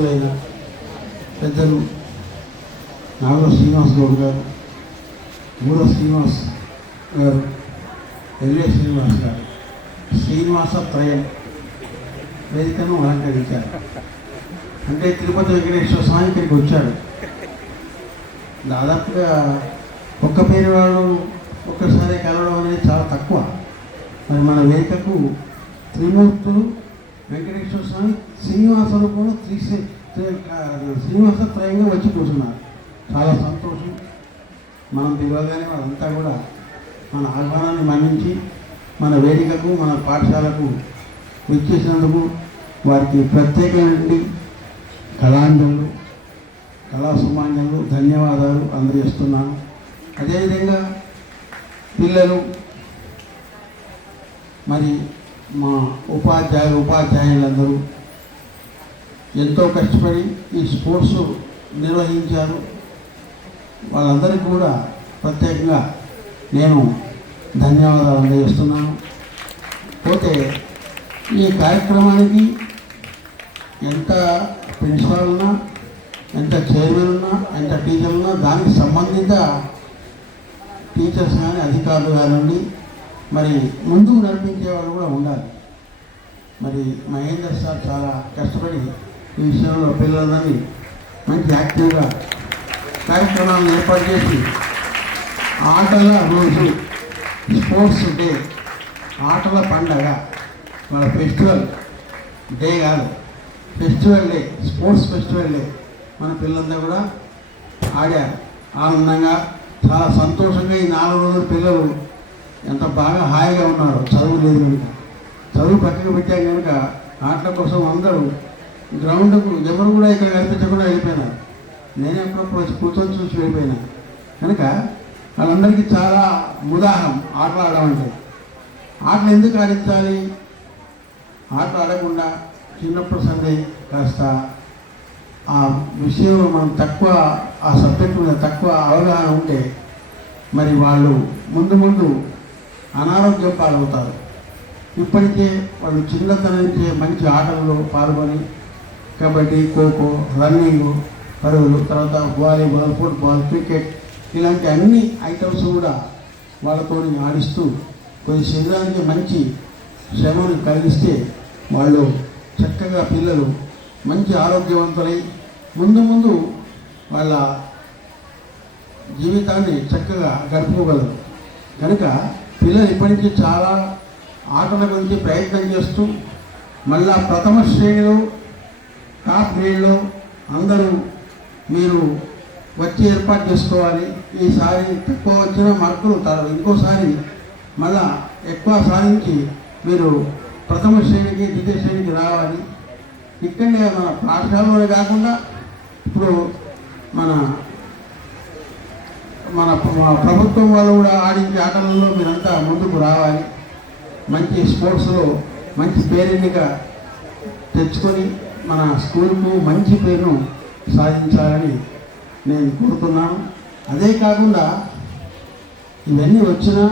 స్నేహితులైన పెద్దలు నాగల శ్రీనివాస్ గౌడ్ గారు, మూల శ్రీనివాస్ గారు, ఎల్ఏ శ్రీనివాస్ గారు, శ్రీనివాస త్రయం వేదికను అలంకరించారు. అంటే తిరుపతి వెంకటేశ్వర స్వామి ఇక్కడికి వచ్చాడు. దాదాపుగా ఒక్క పేరు వాళ్ళు ఒక్కసారి కలవడం అనేది చాలా తక్కువ. మరి మన వేదికకు త్రిమూర్తులు, వెంకటేశ్వర స్వామి, శ్రీనివాస రూపంలో శ్రీనివాస త్రయంగా వచ్చి కూర్చున్నారు. చాలా సంతోషం. మనం పిలవగానే వాళ్ళంతా కూడా మన ఆహ్వానాన్ని మన్నించి మన వేదికకు, మన పాఠశాలకు వచ్చేసినందుకు వారికి ప్రత్యేకమైనటువంటి కళాంజలు, కళా సుమాంజలు, ధన్యవాదాలు అందజేస్తున్నాను. అదేవిధంగా పిల్లలు, మరి మా ఉపాధ్యాయులందరూ ఎంతో కష్టపడి ఈ స్పోర్ట్స్ నిర్వహించారు. వాళ్ళందరికీ కూడా ప్రత్యేకంగా నేను ధన్యవాదాలు అందజేస్తున్నాను. పోతే ఈ కార్యక్రమానికి ఎంత ప్రిన్సిపాల్ ఉన్నా, ఎంత చైర్మన్ ఉన్నా, ఎంత టీచర్ ఉన్నా, దానికి సంబంధిత టీచర్స్ కానీ అధికారులు కానివ్వండి, మరి ముందుకు నడిపించే వాళ్ళు కూడా ఉండాలి. మరి మహేందర్ సార్ చాలా కష్టపడి ఈ విషయంలో పిల్లలందరినీ మంచి యాక్టివ్గా కార్యక్రమాలను ఏర్పాటు చేసి ఆటల రోజు, స్పోర్ట్స్ డే, ఆటల పండగ, మన ఫెస్టివల్ డే కాదు, festival day, sports festival day మన పిల్లలందరూ కూడా ఆడారు. ఆనందంగా చాలా సంతోషంగా ఈ 4 రోజులు పిల్లలు ఎంత బాగా హాయిగా ఉన్నారు. చదువు లేదు కనుక, చదువు పక్కన పెట్టాం కనుక ఆటల కోసం అందరూ గ్రౌండ్కు ఎవరు కూడా ఇక్కడ కనిపించకుండా వెళ్ళిపోయినారు. నేనే ఎప్పుడప్పుడు వచ్చి కూర్చొని చూసి వెళ్ళిపోయినా కనుక వాళ్ళందరికీ చాలా ఉదాహరణ ఆటలు ఆడడం అంటే. ఆటలు ఎందుకు ఆడించాలి? ఆటలు ఆడకుండా చిన్నప్పుడు సందే కాస్త ఆ విషయంలో మనం తక్కువ, ఆ సబ్జెక్టు మీద తక్కువ అవగాహన ఉంటే మరి వాళ్ళు ముందు అనారోగ్యం పాలవుతారు. ఇప్పటికే వాళ్ళు చిన్నతనం నుంచే మంచి ఆటల్లో పాల్గొని కబడ్డీ, ఖోఖో, రన్నింగ్, పరుగులు, తర్వాత వాలీబాల్, ఫుట్బాల్, క్రికెట్ ఇలాంటి అన్ని ఐటమ్స్ కూడా వాళ్ళతో ఆడిస్తూ కొద్ది శరీరానికి మంచి శ్రమను కలిగిస్తే వాళ్ళు చక్కగా పిల్లలు మంచి ఆరోగ్యవంతులై ముందు వాళ్ళ జీవితాన్ని చక్కగా గడుపుకోగలరు. కనుక పిల్లలు ఇప్పటి నుంచి చాలా ఆటల గురించి ప్రయత్నం చేస్తూ మళ్ళా ప్రథమ శ్రేణిలో, టాప్ గ్రేడ్లో అందరూ మీరు వచ్చి ఏర్పాటు చేసుకోవాలి. ఈసారి తక్కువ వచ్చిన మార్కులు ఇంకోసారి మళ్ళా ఎక్కువ సాధించి మీరు ప్రథమ శ్రేణికి, ద్వితీయ శ్రేణికి రావాలి. ఇక్కడనే మన పాఠశాలలోనే కాకుండా ఇప్పుడు మన ప్రభుత్వం వాళ్ళు కూడా ఆడించే ఆటలలో మీరంతా ముందుకు రావాలి. మంచి స్పోర్ట్స్లో మంచి పేరెన్నిక తెచ్చుకొని మన స్కూల్కు మంచి పేరును సాధించాలని నేను కోరుతున్నాను. అదే కాకుండా ఇవన్నీ వచ్చినా